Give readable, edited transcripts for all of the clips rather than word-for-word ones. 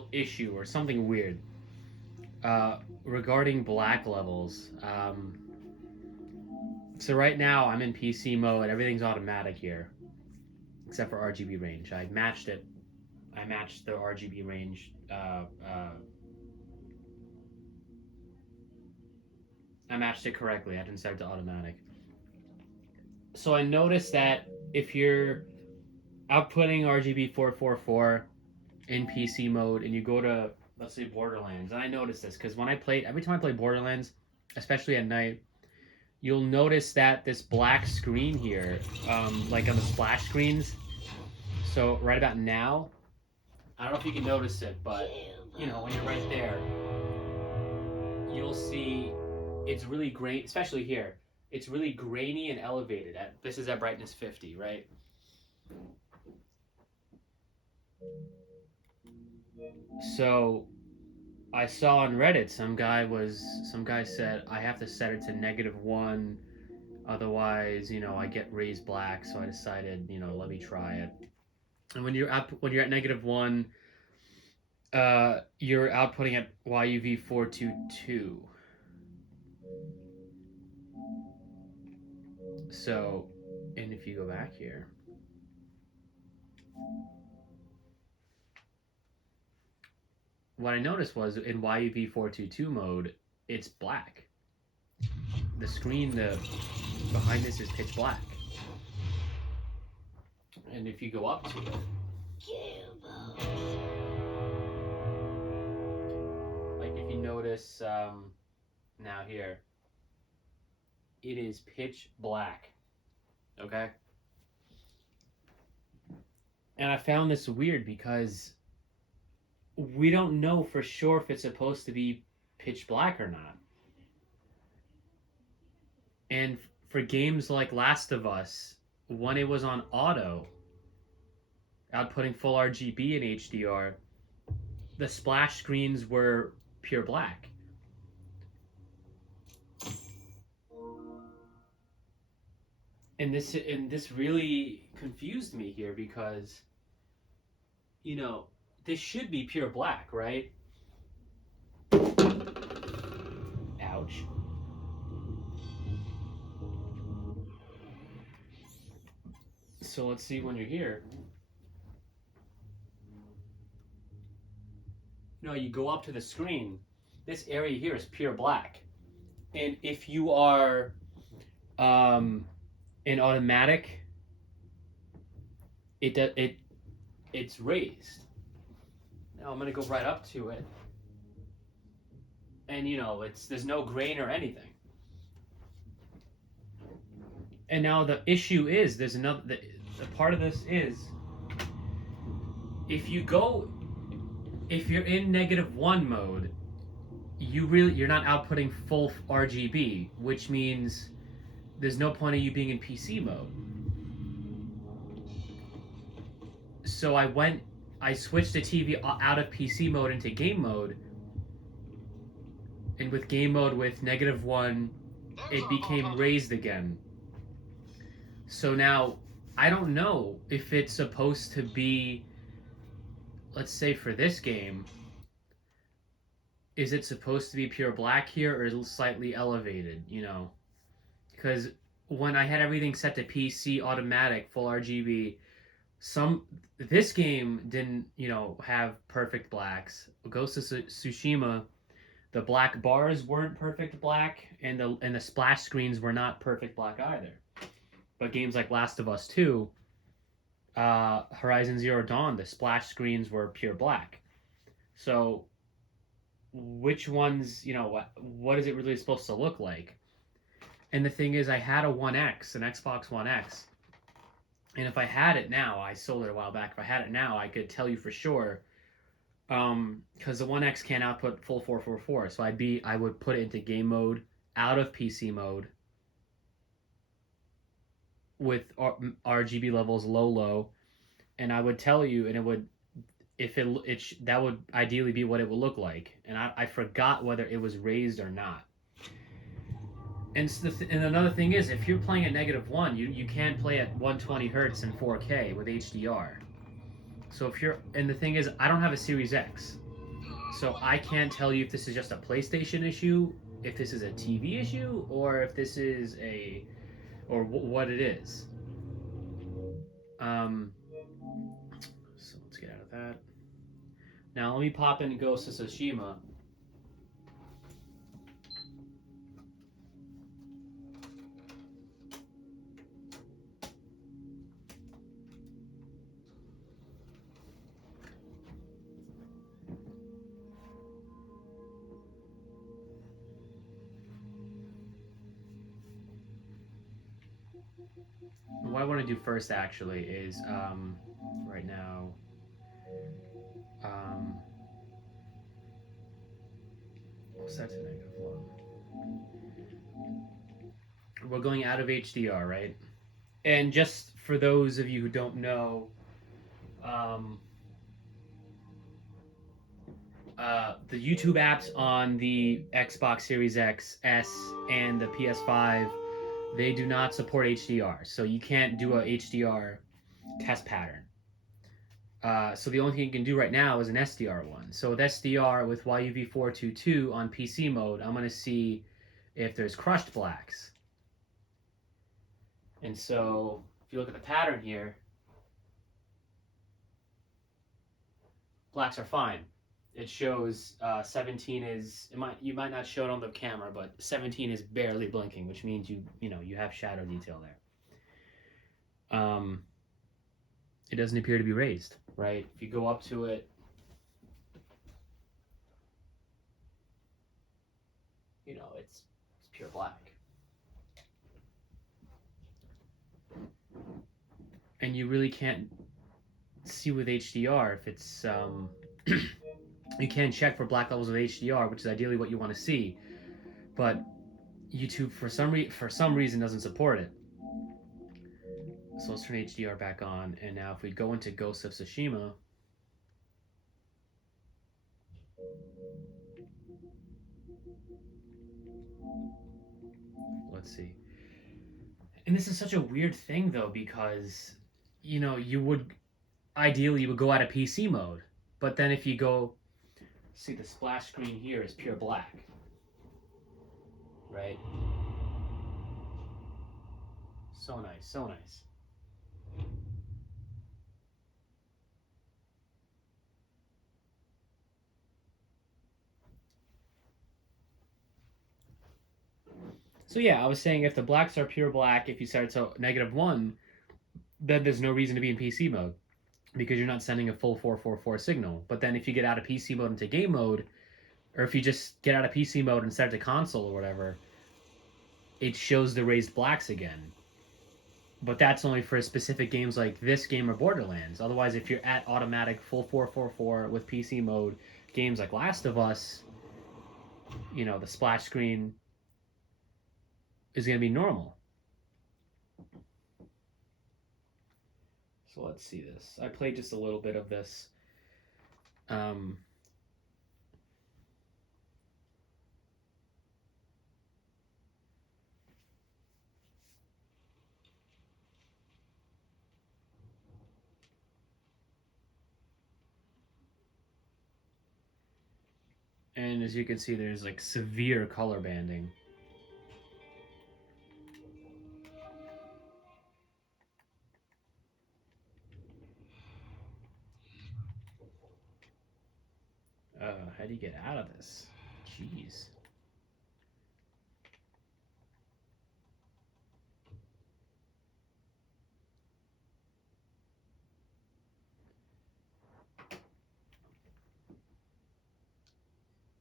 real issue or something weird regarding black levels. So right now I'm in PC mode. Everything's automatic here, except for RGB range. I matched it. I matched the RGB range. I matched it correctly. I didn't set it to automatic. So I noticed that if you're outputting RGB 444 in PC mode and you go to, let's say, Borderlands, and I noticed this because every time I play Borderlands, especially at night, you'll notice that this black screen here, like on the splash screens, so right about now, I don't know if you can notice it, but you know, when you're right there, you'll see it's really great, especially here. It's really grainy and elevated. This is at brightness 50, right? So I saw on Reddit some guy said I have to set it to -1, otherwise, I get raised black. So I decided, let me try it. And when you're at -1, you're outputting at YUV422. So, and if you go back here, what I noticed was in YUV422 mode, it's black. The screen behind this is pitch black. And if you go up to it, like if you notice now here, it is pitch black. Okay? And I found this weird because we don't know for sure if it's supposed to be pitch black or not. And for games like Last of Us, when it was on auto, outputting full RGB and HDR, the splash screens were pure black. And this really confused me here because, this should be pure black, right? Ouch. So let's see when you're here. You go up to the screen. This area here is pure black. And if you are in automatic, it's raised. Now I'm gonna go right up to it, and there's no grain or anything. And now the issue is there's another. The part of this is if you're in -1 mode, you're not outputting full RGB, which means there's no point of you being in PC mode. So I switched the TV out of PC mode into game mode, and with game mode with -1, it became raised again. So now I don't know if it's supposed to be, let's say for this game, is it supposed to be pure black here or is it slightly elevated, Because when I had everything set to PC automatic, full RGB, this game didn't, have perfect blacks. Ghost of Tsushima, the black bars weren't perfect black, and the splash screens were not perfect black either. But games like Last of Us 2, Horizon Zero Dawn, the splash screens were pure black. So, which ones, what is it really supposed to look like? And the thing is, I had an Xbox One X. And if I had it now, I sold it a while back. If I had it now, I could tell you for sure. Because the One X can't output full 444. So I would put it into game mode, out of PC mode, with RGB levels low, and I would tell you, and it would, that would ideally be what it would look like. And I forgot whether it was raised or not. And another thing is, if you're playing at -1, you can't play at 120 hertz and 4K with HDR. So and the thing is, I don't have a Series X, So I can't tell you if this is just a PlayStation issue, if this is a TV issue, or if this is what it is. Um, so let's get out of that. Now let me pop in Ghost of Tsushima. What I want to do first actually is right now um, set to -1. We're going out of HDR, right? And just for those of you who don't know, um, the YouTube apps on the Xbox Series X, S, and the PS5, they do not support HDR, so you can't do a HDR test pattern. So the only thing you can do right now is an SDR one. So with SDR with YUV422 on PC mode, I'm going to see if there's crushed blacks. And so if you look at the pattern here, blacks are fine. It shows 17 is you might not show it on the camera, but 17 is barely blinking, which means you have shadow detail there. It doesn't appear to be raised, right? If you go up to it, it's pure black. And you really can't see with HDR if it's you can check for black levels with HDR, which is ideally what you want to see, but YouTube for some reason doesn't support it. So let's turn HDR back on, and now if we go into Ghost of Tsushima, let's see. And this is such a weird thing though, because you would ideally you would go out of PC mode, but then if you go see the splash screen here is pure black, right? So nice, so nice. So yeah, I was saying if the blacks are pure black, if you start to -1, then there's no reason to be in PC mode because you're not sending a full 444 signal. But then if you get out of PC mode into game mode, or if you just get out of PC mode and start the console or whatever, it shows the raised blacks again. But that's only for specific games like this game or Borderlands. Otherwise, if you're at automatic full 444 with PC mode, games like Last of Us, the splash screen is going to be normal. So let's see this. I played just a little bit of this. Um, and as you can see, there's like severe color banding. How do you get out of this? Jeez.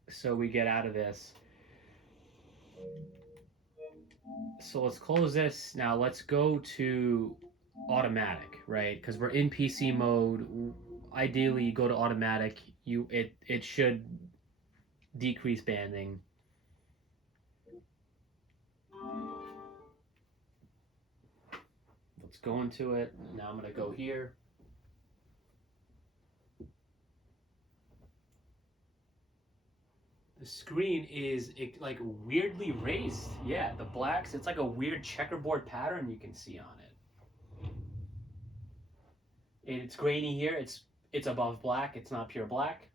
So we get out of this. So let's close this. Now let's go to automatic, right? Because we're in PC mode. Ideally, you go to automatic. It should decrease banding. Let's go into it. Now I'm gonna go here. The screen is like weirdly raised. Yeah, the blacks. It's like a weird checkerboard pattern you can see on it. And it's grainy here. It's above black. It's not pure black.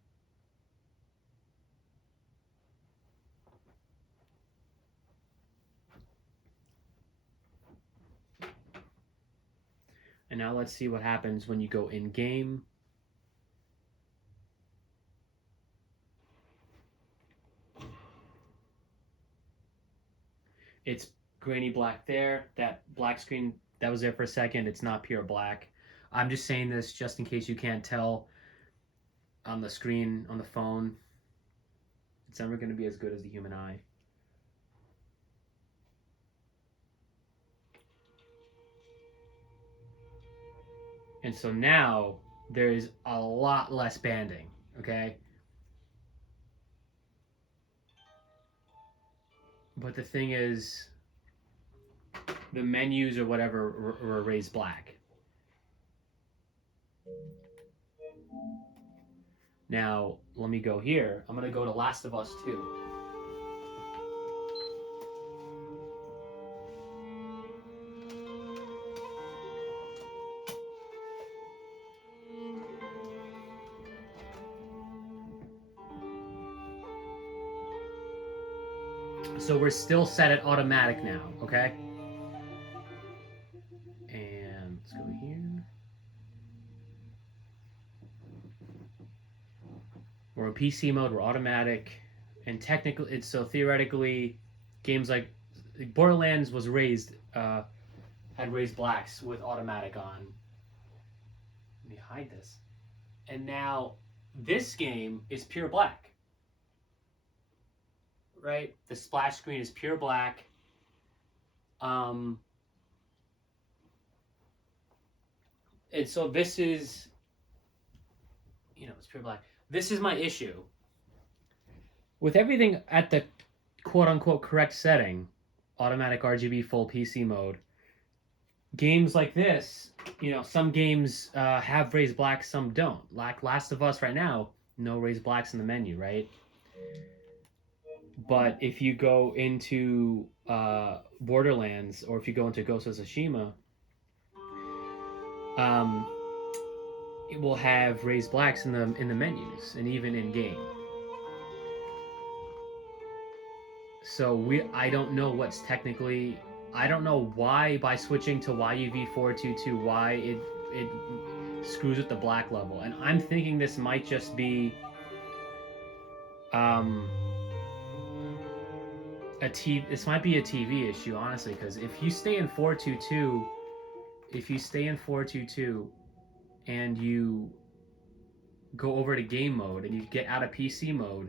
And now let's see what happens when you go in game. It's grainy black there. That black screen that was there for a second, it's not pure black. I'm just saying this just in case you can't tell on the screen on the phone. It's never going to be as good as the human eye. And so now there's a lot less banding, okay? But the thing is, the menus or whatever were raised black. Now, let me go here. I'm going to go to Last of Us 2. So we're still set at automatic now, okay? And let's go here. We're in PC mode, we're automatic. And technically, it's so theoretically, games like Borderlands was raised, had raised blacks with automatic on. Let me hide this. And now this game is pure black. Right? The splash screen is pure black. And so this is, it's pure black. This is my issue. With everything at the quote-unquote correct setting, automatic RGB full PC mode, games like this, some games have raised blacks, some don't. Like Last of Us right now, no raised blacks in the menu, right? But if you go into Borderlands, or if you go into Ghost of Tsushima, it will have raised blacks in the menus and even in game. So I don't know what's technically, I don't know why by switching to YUV422 why it screws with the black level, and I'm thinking this might just be this might be a TV issue, honestly, because if you stay in 422 and you go over to game mode and you get out of PC mode,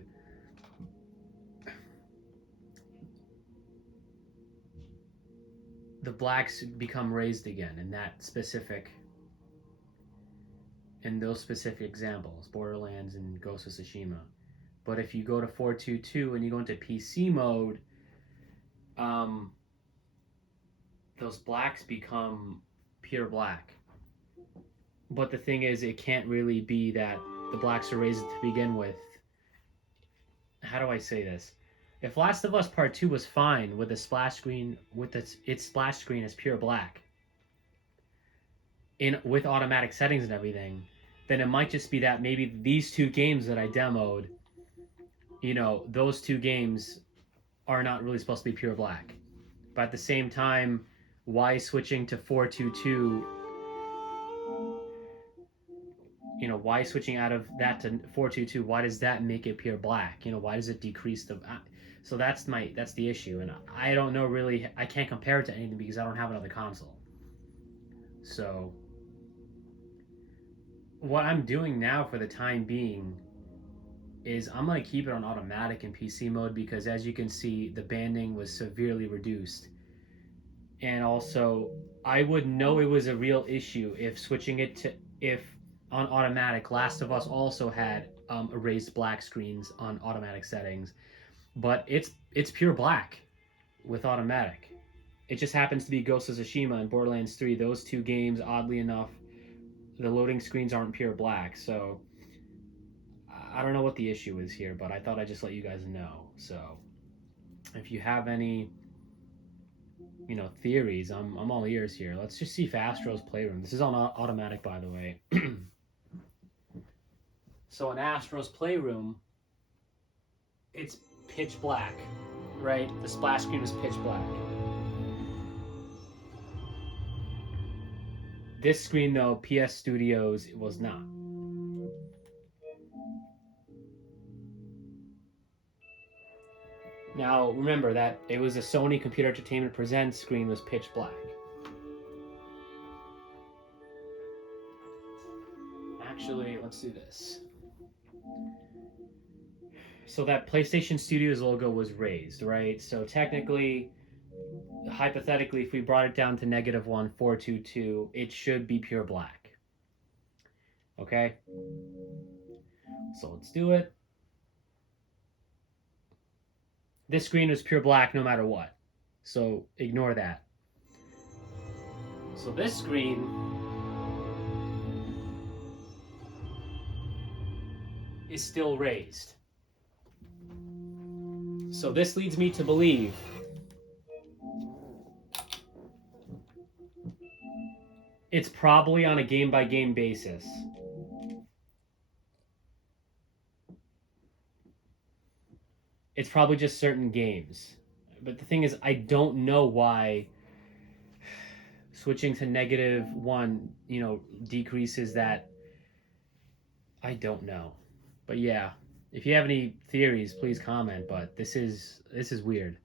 the blacks become raised again in those specific examples, Borderlands and Ghost of Tsushima. But if you go to 422 and you go into PC mode, those blacks become pure black. But the thing is, it can't really be that the blacks are raised to begin with. How do I say this? If Last of Us Part 2 was fine with the splash screen, with its splash screen as pure black, with automatic settings and everything, then it might just be that maybe these two games that I demoed, those two games are not really supposed to be pure black. But at the same time, why switching to 422? Why switching out of that to 422? Why does that make it pure black? Why does it decrease the? So that's the issue, and I don't know really. I can't compare it to anything because I don't have another console. So what I'm doing now for the time being is I'm going to keep it on automatic in PC mode, because as you can see, the banding was severely reduced. And also, I would know it was a real issue if switching it to, if on automatic, Last of Us also had erased black screens on automatic settings, but it's pure black with automatic. It just happens to be Ghost of Tsushima and Borderlands 3. Those two games, oddly enough, the loading screens aren't pure black. So I don't know what the issue is here, but I thought I'd just let you guys know. So if you have any theories, I'm all ears here. Let's just see Astro's Playroom. This is on automatic, by the way. So in Astro's Playroom, it's pitch black, right? The splash screen is pitch black. This screen, though, PS Studios, it was not. Now, remember that it was a Sony Computer Entertainment Presents screen was pitch black. Actually, let's do this. So that PlayStation Studios logo was raised, right? So technically, hypothetically, if we brought it down to -1422, it should be pure black. Okay? So let's do it. This screen was pure black no matter what. So ignore that. So this screen is still raised. So this leads me to believe it's probably on a game-by-game basis. It's probably just certain games. But the thing is, I don't know why switching to -1, decreases that. I don't know. But yeah, if you have any theories, please comment. But this is weird.